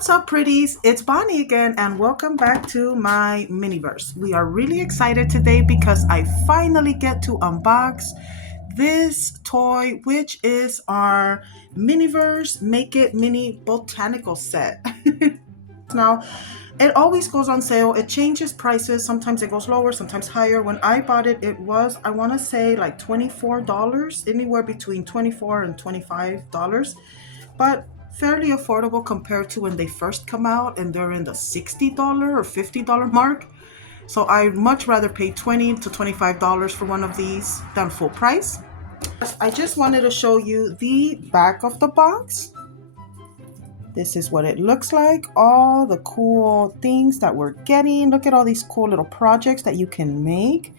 What's up, pretties? It's Bonnie again, and welcome back to my miniverse. We are really excited today because I finally get to unbox this toy, which is our miniverse Make It Mini Botanical set. Now, it always goes on sale. It changes prices. Sometimes it goes lower, sometimes higher. When I bought it, it was, I want to say, like $24, anywhere between $24 and $25. But fairly affordable compared to when they first come out and they're in the $60 or $50 mark. So I'd much rather pay $20 to $25 for one of these than full price. I just wanted to show you the back of the box. This is what it looks like. All the cool things that we're getting. Look at all these cool little projects that you can make.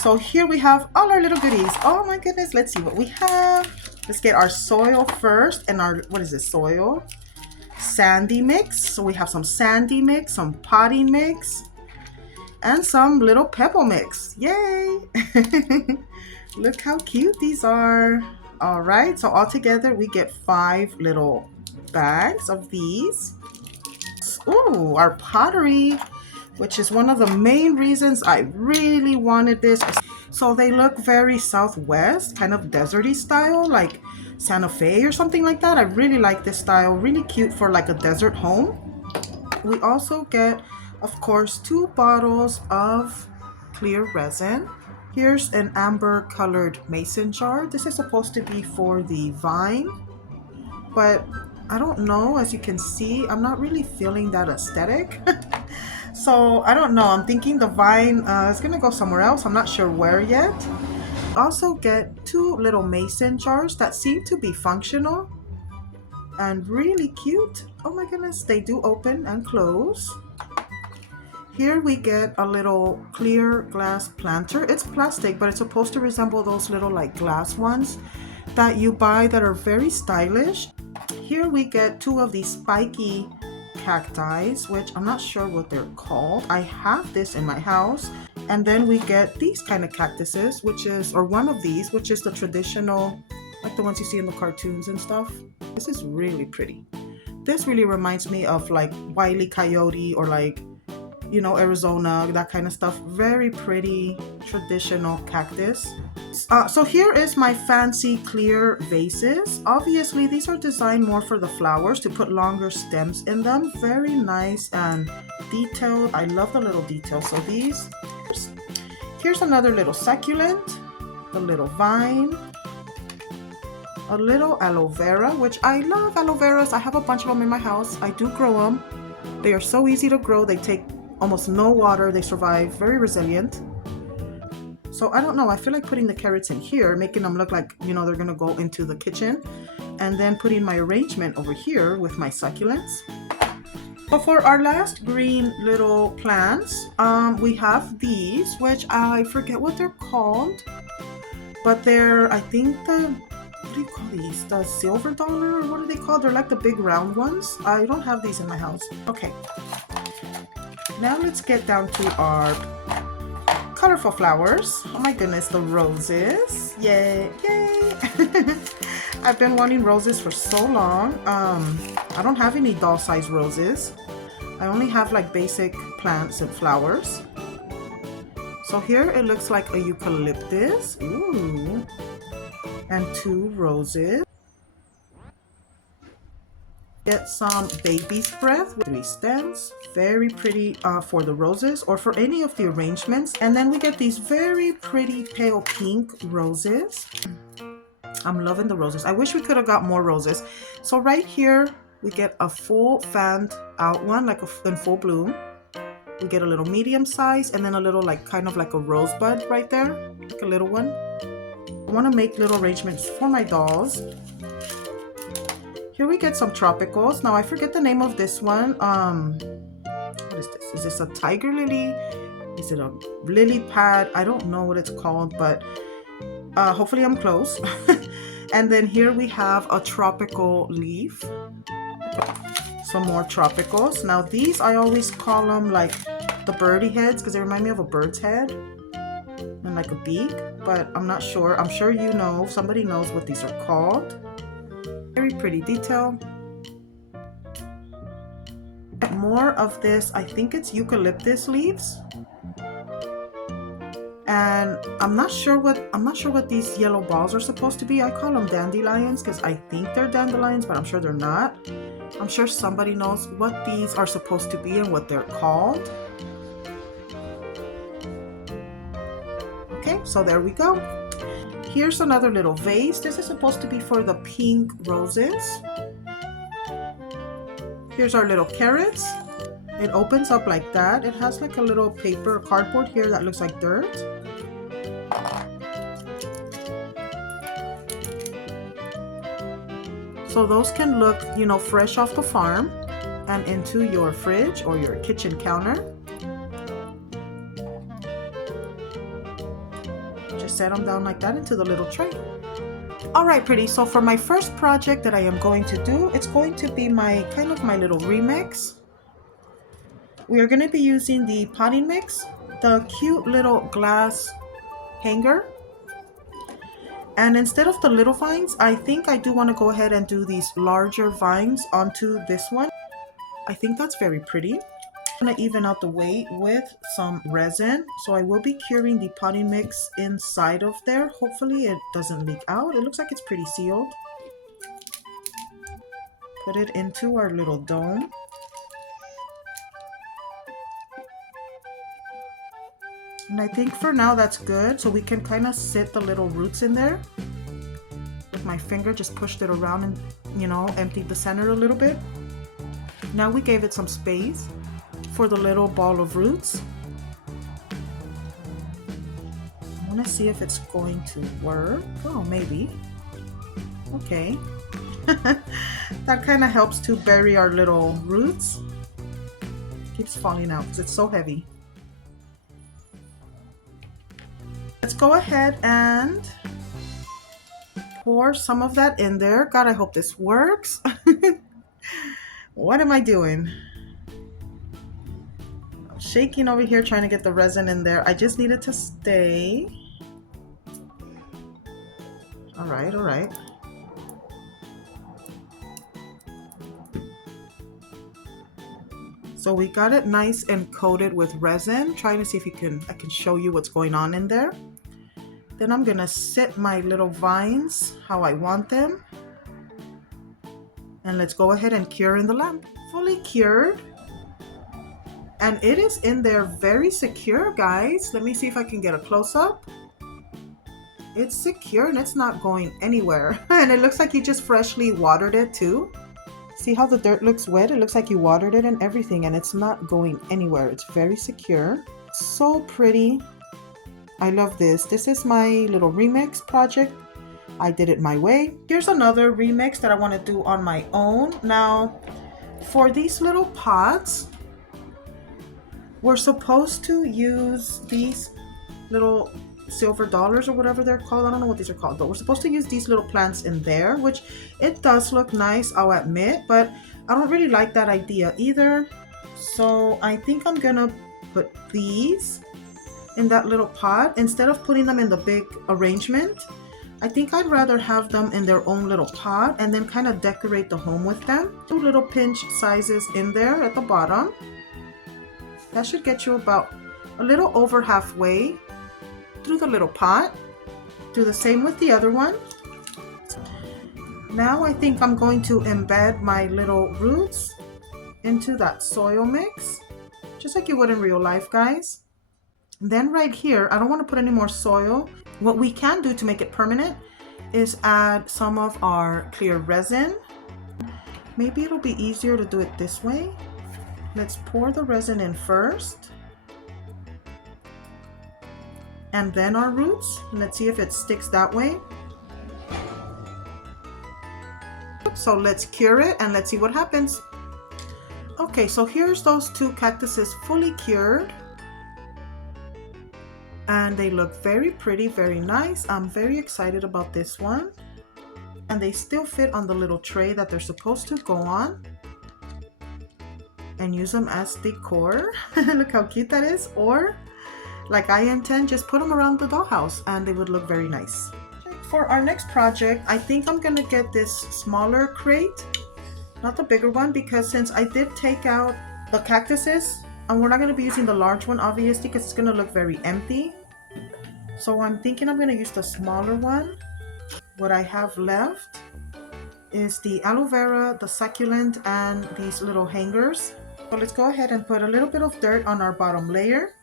So here we have all our little goodies. Oh my goodness, let's see what we have. Let's get our soil first, and our, what is this, soil? Sandy mix. So we have some sandy mix, some potting mix, and some little pebble mix. Yay! Look how cute these are. All right, so all together we get 5 little bags of these. Ooh, our pottery, which is one of the main reasons I really wanted this. So they look very Southwest, kind of deserty style, like Santa Fe or something like that. I really like this style, really cute for like a desert home. We also get, of course, 2 bottles of clear resin. Here's an amber colored mason jar. This is supposed to be for the vine, but I don't know, as you can see, I'm not really feeling that aesthetic. So I don't know, I'm thinking the vine is gonna go somewhere else. I'm not sure where yet. Also get 2 little mason jars that seem to be functional and really cute. Oh my goodness, they do open and close. Here we get a little clear glass planter. It's plastic, but it's supposed to resemble those little like glass ones that you buy that are very stylish. Here we get 2 of these spiky cacti, which I'm not sure what they're called. I have this in my house. And then we get these kind of cactuses, which is, or one of these, which is the traditional, like the ones you see in the cartoons and stuff. This is really pretty. This really reminds me of like Wile E. Coyote or like, you know, Arizona, that kind of stuff. Very pretty traditional cactus. So here is my fancy clear vases. Obviously these are designed more for the flowers, to put longer stems in them. Very nice and detailed. I love the little details. So these, here's another little succulent, the little vine, a little aloe vera, which I love aloe veras. I have a bunch of them in my house. I do grow them. They are so easy to grow. They take almost no water. They survive, very resilient. So I don't know, I feel like putting the carrots in here, making them look like, you know, they're gonna go into the kitchen, and then putting my arrangement over here with my succulents. But for our last green little plants, we have these, which I forget what they're called, but they're, I think what do you call these? The silver dollar, or what are they called? They're like the big round ones. I don't have these in my house. Okay, now let's get down to our colorful flowers. Oh my goodness, the roses. Yay, yay. I've been wanting roses for so long. I don't have any doll-sized roses. I only have like basic plants and flowers. So here it looks like a eucalyptus. Ooh. And 2 roses. Get some baby's breath with 3 stems. Very pretty for the roses or for any of the arrangements. And then we get these very pretty pale pink roses. I'm loving the roses. I wish we could have got more roses. So right here we get a full fanned out one, like in full bloom. We get a little medium size, and then a little like kind of like a rosebud right there, like a little one. I want to make little arrangements for my dolls. Here we get some tropicals. Now I forget the name of this one. What is this? Is this a tiger lily? Is it a lily pad? I don't know what it's called, but hopefully I'm close. And then here we have a tropical leaf. Some more tropicals. Now these, I always call them like the birdie heads because they remind me of a bird's head and like a beak, but I'm not sure. I'm sure you know, somebody knows what these are called. Very pretty detail. More of this, I think it's eucalyptus leaves. And I'm not sure what these yellow balls are supposed to be. I call them dandelions because I think they're dandelions, but I'm sure they're not. I'm sure somebody knows what these are supposed to be and what they're called. Okay, so there we go. Here's another little vase. This is supposed to be for the pink roses. Here's our little carrots. It opens up like that. It has like a little paper cardboard here that looks like dirt. So those can look, you know, fresh off the farm and into your fridge or your kitchen counter. Just set them down like that into the little tray. All right, pretty. So for my first project that I am going to do, it's going to be my kind of my little remix. We are going to be using the potting mix, the cute little glass hanger. And instead of the little vines, I think I do want to go ahead and do these larger vines onto this one. I think that's very pretty. I'm going to even out the weight with some resin. So I will be curing the potting mix inside of there. Hopefully it doesn't leak out. It looks like it's pretty sealed. Put it into our little dome. And I think for now that's good. So we can kind of sit the little roots in there. With my finger, just pushed it around and, you know, emptied the center a little bit. Now we gave it some space for the little ball of roots. I want to see if it's going to work. Oh, maybe. Okay. That kind of helps to bury our little roots. Keeps falling out because it's so heavy. Let's go ahead and pour some of that in there. God, I hope this works. What am I doing? I'm shaking over here trying to get the resin in there. I just need it to stay. All right, all right. So we got it nice and coated with resin. Trying to see if I can show you what's going on in there. Then I'm gonna sit my little vines how I want them. And let's go ahead and cure in the lamp. Fully cured. And it is in there very secure, guys. Let me see if I can get a close-up. It's secure and it's not going anywhere. And it looks like you just freshly watered it too. See how the dirt looks wet? It looks like you watered it and everything, and it's not going anywhere. It's very secure. So pretty. I love this. This is my little remix project. I did it my way. Here's another remix that I want to do on my own. Now, for these little pots, we're supposed to use these little silver dollars or whatever they're called. I don't know what these are called, but we're supposed to use these little plants in there, which it does look nice, I'll admit, but I don't really like that idea either. So I think I'm gonna put these in that little pot instead of putting them in the big arrangement. I think I'd rather have them in their own little pot and then kind of decorate the home with them. 2 little pinch sizes in there at the bottom. That should get you about a little over halfway through the little pot. Do the same with the other one. Now I think I'm going to embed my little roots into that soil mix, just like you would in real life, guys. Then right here, I don't want to put any more soil. What we can do to make it permanent is add some of our clear resin. Maybe it'll be easier to do it this way. Let's pour the resin in first. And then our roots. Let's see if it sticks that way. So let's cure it and let's see what happens. Okay, so here's those 2 cactuses fully cured. And they look very pretty, very nice. I'm very excited about this one. And they still fit on the little tray that they're supposed to go on. and use them as decor. Look how cute that is. Or like I intend, just put them around the dollhouse and they would look very nice. For our next project, I think I'm gonna get this smaller crate, not the bigger one, because since I did take out the cactuses, and we're not gonna be using the large one obviously because it's gonna look very empty. So I'm thinking I'm gonna use the smaller one. What I have left is the aloe vera, the succulent, and these little hangers. So let's go ahead and put a little bit of dirt on our bottom layer.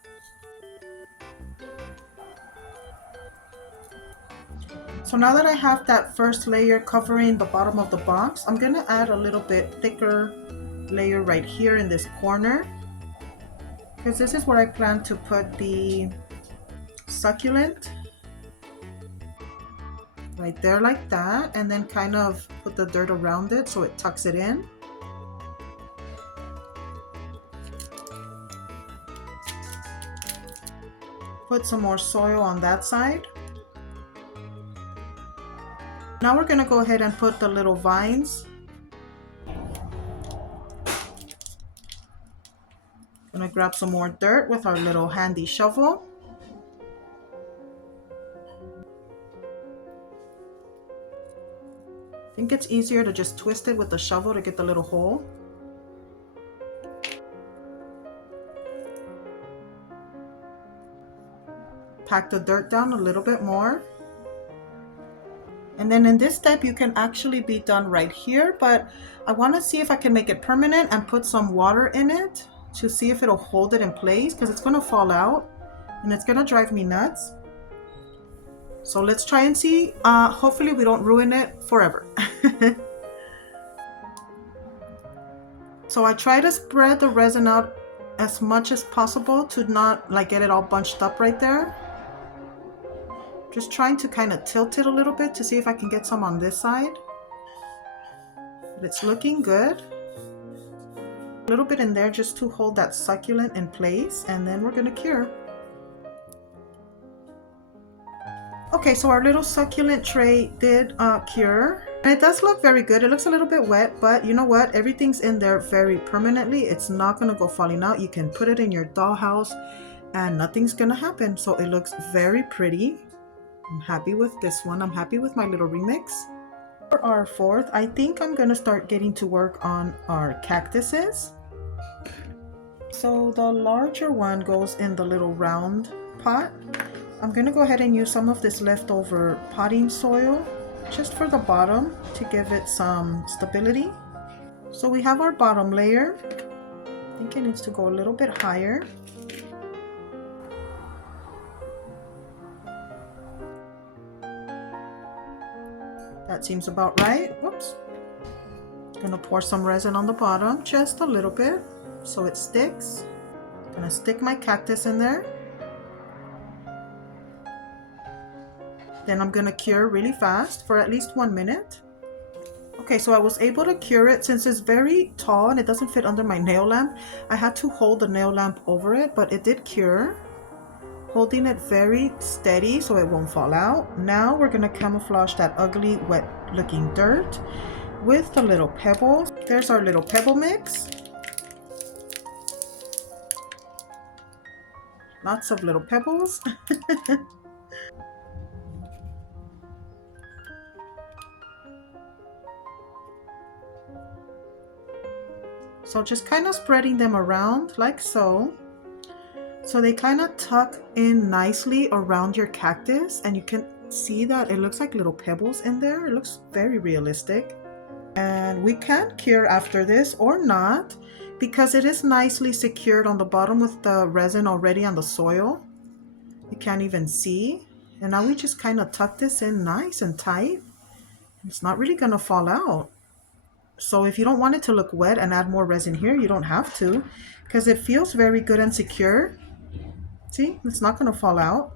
So now that I have that first layer covering the bottom of the box, I'm gonna add a little bit thicker layer right here in this corner, because this is where I plan to put the succulent. Right there like that, and then kind of put the dirt around it so it tucks it in. Put some more soil on that side. Now we're gonna go ahead and put the little vines. Gonna grab some more dirt with our little handy shovel. I think it's easier to just twist it with the shovel to get the little hole. Pack the dirt down a little bit more. And then in this step, you can actually be done right here, but I want to see if I can make it permanent and put some water in it to see if it'll hold it in place, because it's going to fall out and it's going to drive me nuts. So let's try and see. Hopefully we don't ruin it forever. So I try to spread the resin out as much as possible to not like get it all bunched up right there. Just trying to kind of tilt it a little bit to see if I can get some on this side. But it's looking good. A little bit in there just to hold that succulent in place, and then we're gonna cure. Okay, so our little succulent tray did cure. And it does look very good. It looks a little bit wet, but you know what? Everything's in there very permanently. It's not gonna go falling out. You can put it in your dollhouse and nothing's gonna happen. So it looks very pretty. I'm happy with this one. I'm happy with my little remix. For our fourth, I think I'm gonna start getting to work on our cactuses. So the larger one goes in the little round pot. I'm gonna go ahead and use some of this leftover potting soil just for the bottom to give it some stability. So we have our bottom layer. I think it needs to go a little bit higher. That seems about right. Whoops. Gonna pour some resin on the bottom, just a little bit, so it sticks. Gonna stick my cactus in there. Then I'm gonna cure really fast for at least 1 minute. Okay, so I was able to cure it. Since it's very tall and it doesn't fit under my nail lamp, I had to hold the nail lamp over it, but it did cure. Holding it very steady so it won't fall out. Now we're gonna camouflage that ugly, wet looking dirt with the little pebbles. There's our little pebble mix. Lots of little pebbles. So just kind of spreading them around like so. So they kind of tuck in nicely around your cactus, and you can see that it looks like little pebbles in there. It looks very realistic. And we can cure after this or not, because it is nicely secured on the bottom with the resin already on the soil. You can't even see. And now we just kind of tuck this in nice and tight. It's not really gonna fall out. So if you don't want it to look wet and add more resin here, you don't have to, because it feels very good and secure. See, it's not going to fall out.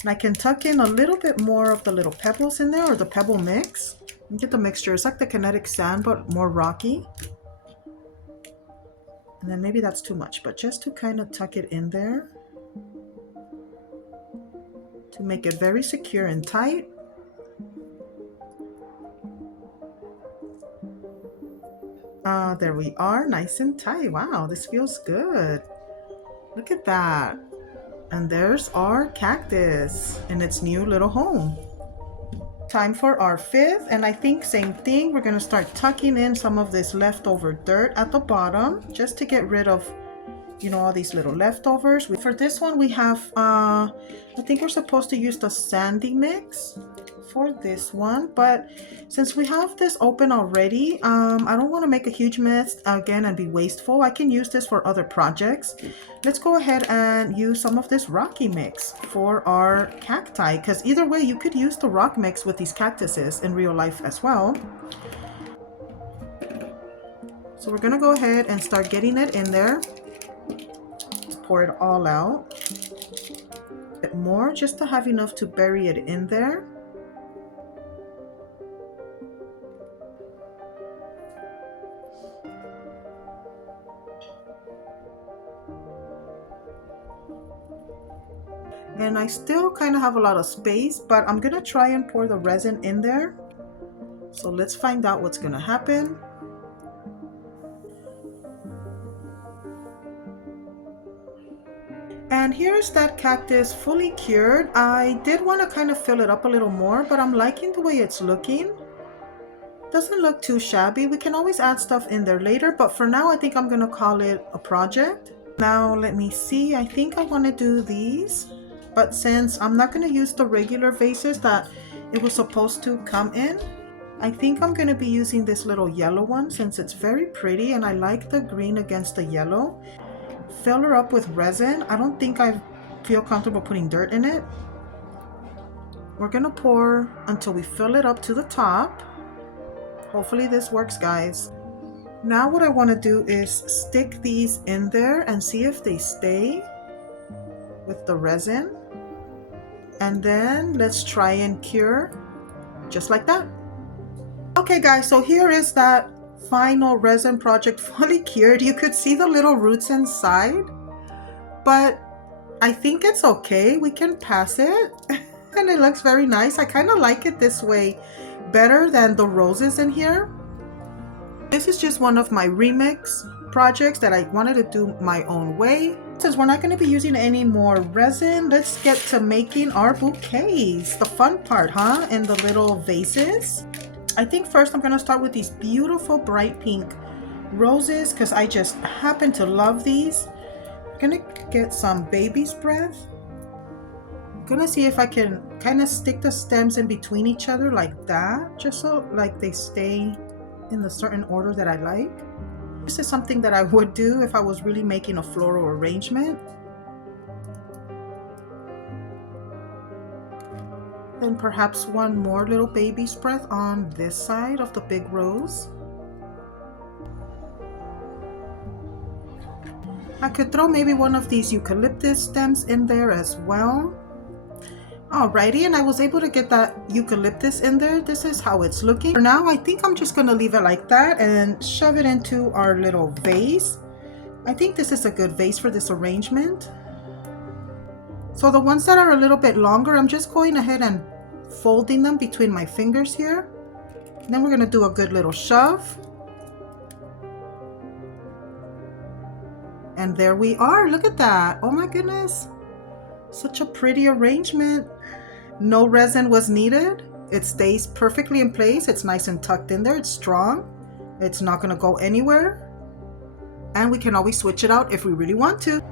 And I can tuck in a little bit more of the little pebbles in there, or the pebble mix. You get the mixture. It's like the kinetic sand, but more rocky. And then maybe that's too much, but just to kind of tuck it in there to make it very secure and tight. There we are, nice and tight. Wow, this feels good. Look at that. And there's our cactus in its new little home. Time for our fifth, and I think same thing. We're gonna start tucking in some of this leftover dirt at the bottom just to get rid of, you know, all these little leftovers. For this one, we have, I think we're supposed to use the sandy mix for this one, but since we have this open already, I don't want to make a huge mess again and be wasteful. I can use this for other projects. Let's go ahead and use some of this rocky mix for our cacti, because either way you could use the rock mix with these cactuses in real life as well. So we're gonna go ahead and start getting it in there. Let's pour it all out. A bit more just to have enough to bury it in there. And I still kind of have a lot of space, but I'm gonna try and pour the resin in there. So let's find out what's gonna happen. And here's that cactus fully cured. I did want to kind of fill it up a little more, but I'm liking the way it's looking. Doesn't look too shabby. We can always add stuff in there later, but for now I think I'm gonna call it a project. Now let me see, I think I want to do these, but since I'm not going to use the regular vases that it was supposed to come in, I think I'm going to be using this little yellow one since it's very pretty and I like the green against the yellow. Fill her up with resin. I don't think I feel comfortable putting dirt in it. We're going to pour until we fill it up to the top. Hopefully this works, guys. Now what I want to do is stick these in there and see if they stay with the resin. And then let's try and cure just like that. Okay guys, so here is that final resin project fully cured. You could see the little roots inside, but I think it's okay. We can pass it and it looks very nice. I kind of like it this way better than the roses in here. This is just one of my remix projects that I wanted to do my own way. Since we're not going to be using any more resin, let's get to making our bouquets. The fun part, huh? In the little vases. I think first I'm going to start with these beautiful bright pink roses because I just happen to love these. I'm going to get some baby's breath. I'm going to see if I can kind of stick the stems in between each other like that, just so like they stay in the certain order that I like. This is something that I would do if I was really making a floral arrangement. Then perhaps one more little baby's breath on this side of the big rose. I could throw maybe one of these eucalyptus stems in there as well. Alrighty, and I was able to get that eucalyptus in there. This is how it's looking. For now, I think I'm just gonna leave it like that and shove it into our little vase. I think this is a good vase for this arrangement. So the ones that are a little bit longer, I'm just going ahead and folding them between my fingers here. And then we're gonna do a good little shove. And there we are, look at that. Oh my goodness. Such a pretty arrangement. No resin was needed. It stays perfectly in place. It's nice and tucked in there. It's strong. It's not going to go anywhere. And we can always switch it out if we really want to.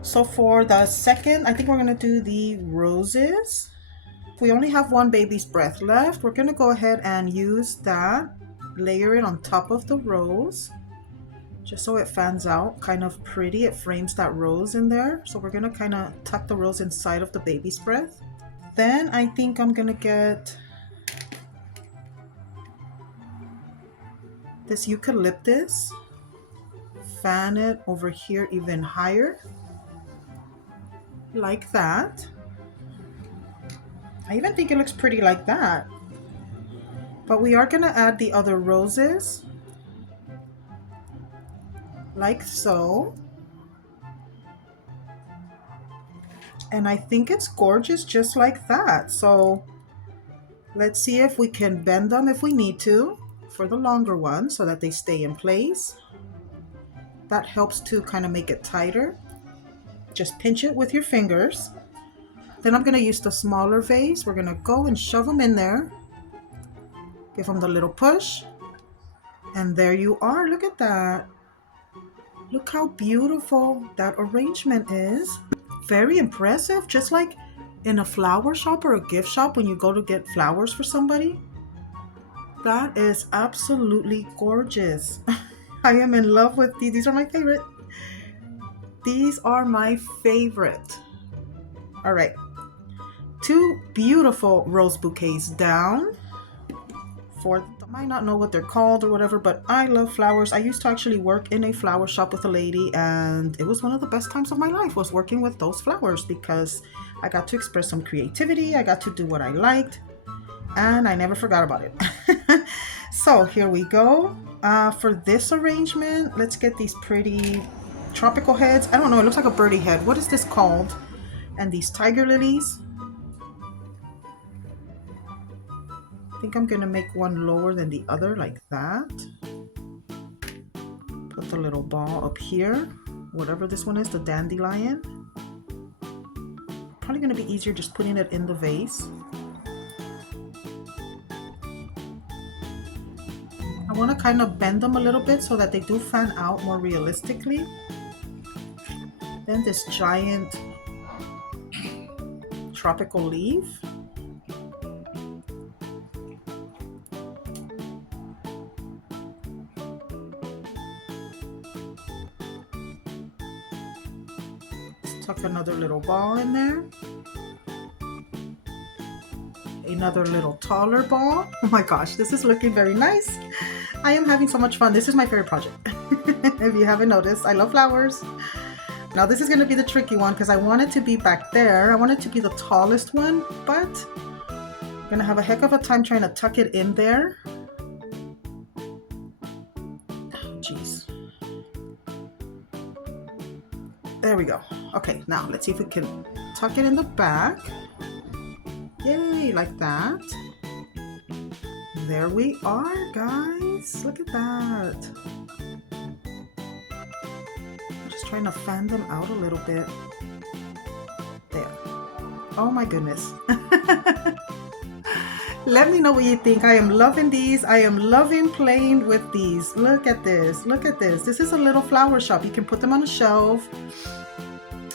So for the second, I think we're going to do the roses. We only have one baby's breath left. We're going to go ahead and use that. Layer it on top of the rose. Just so it fans out kind of pretty. It frames that rose in there. So we're going to kind of tuck the rose inside of the baby's breath. Then I think I'm going to get this eucalyptus. Fan it over here even higher. Like that. I even think it looks pretty like that. But we are going to add the other roses. Like so. And I think it's gorgeous just like that. So let's see if we can bend them if we need to for the longer ones so that they stay in place. That helps to kind of make it tighter. Just pinch it with your fingers. Then I'm going to use the smaller vase. We're going to go and shove them in there. Give them the little push. And there you are. Look at that. Look how beautiful that arrangement is. Very impressive. Just like in a flower shop or a gift shop when you go to get flowers for somebody. That is absolutely gorgeous. I am in love with these. These are my favorite. These are my favorite. All right. 2 beautiful rose bouquets down. I might not know what they're called or whatever, but I love flowers. I used to actually work in a flower shop with a lady, and it was one of the best times of my life was working with those flowers because I got to express some creativity. I got to do what I liked, and I never forgot about it. So here we go. For this arrangement, let's get these pretty tropical heads. I don't know, it looks like a birdie head. What is this called? And these tiger lilies. I think I'm gonna make one lower than the other, like that. Put the little ball up here, whatever this one is, the dandelion. Probably gonna be easier just putting it in the vase. I want to kind of bend them a little bit so that they do fan out more realistically. Then this giant tropical leaf. Let's tuck another little ball in there. Another little taller ball. Oh my gosh, this is looking very nice. I am having so much fun. This is my favorite project. If you haven't noticed, I love flowers. Now this is going to be the tricky one because I want it to be back there. I want it to be the tallest one, but I'm going to have a heck of a time trying to tuck it in there. Oh, jeez. There we go. Okay, now let's see if we can tuck it in the back. Yay, like that. There we are, guys. Look at that. I'm just trying to fan them out a little bit. There. Oh my goodness. Let me know what you think. I am loving these. I am loving playing with these. Look at this. Look at this. This is a little flower shop. You can put them on a shelf.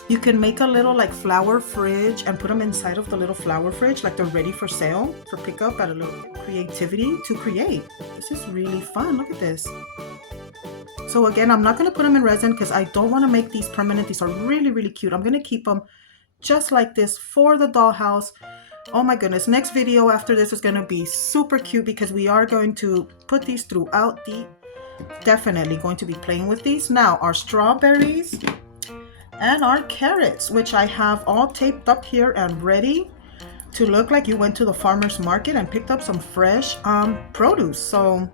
You can make a little like flower fridge and put them inside of the little flower fridge like they're ready for sale, for pickup, at a little creativity to create. This is really fun. Look at this. So again, I'm not going to put them in resin because I don't want to make these permanent. These are really, really cute. I'm going to keep them just like this for the dollhouse. Oh my goodness. Next video after this is going to be super cute because we are going to put these throughout the... Definitely going to be playing with these. Now, our strawberries and our carrots, which I have all taped up here and ready to look like you went to the farmer's market and picked up some fresh produce. So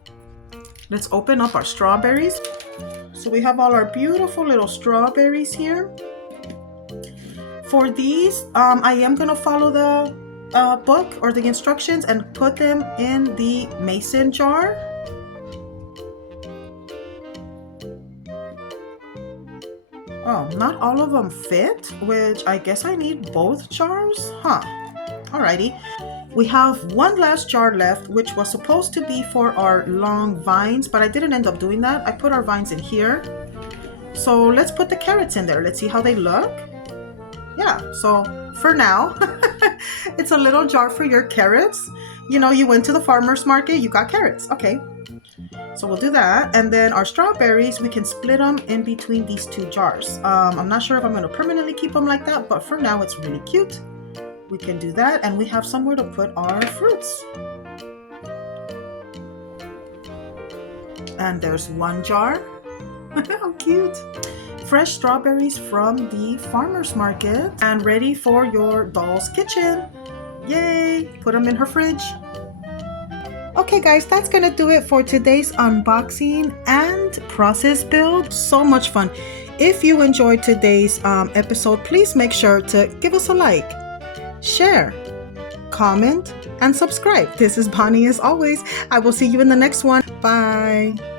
let's open up our strawberries. So we have all our beautiful little strawberries here. For these, I am gonna follow the book or the instructions and put them in the mason jar. Oh, not all of them fit, which I guess I need both jars? Huh. Alrighty. We have one last jar left, which was supposed to be for our long vines, but I didn't end up doing that. I put our vines in here. So let's put the carrots in there. Let's see how they look. Yeah, so for now, it's a little jar for your carrots. You know, you went to the farmer's market, you got carrots. Okay. So we'll do that. And then our strawberries, we can split them in between these two jars. I'm not sure if I'm going to permanently keep them like that, but for now it's really cute. We can do that. And we have somewhere to put our fruits. And there's one jar. How cute. Fresh strawberries from the farmer's market and ready for your doll's kitchen. Yay! Put them in her fridge. Okay guys, that's gonna do it for today's unboxing and process build. So much fun. If you enjoyed today's episode, please make sure to give us a like, share, comment, and subscribe. This is Bonnie as always. I will see you in the next one. Bye.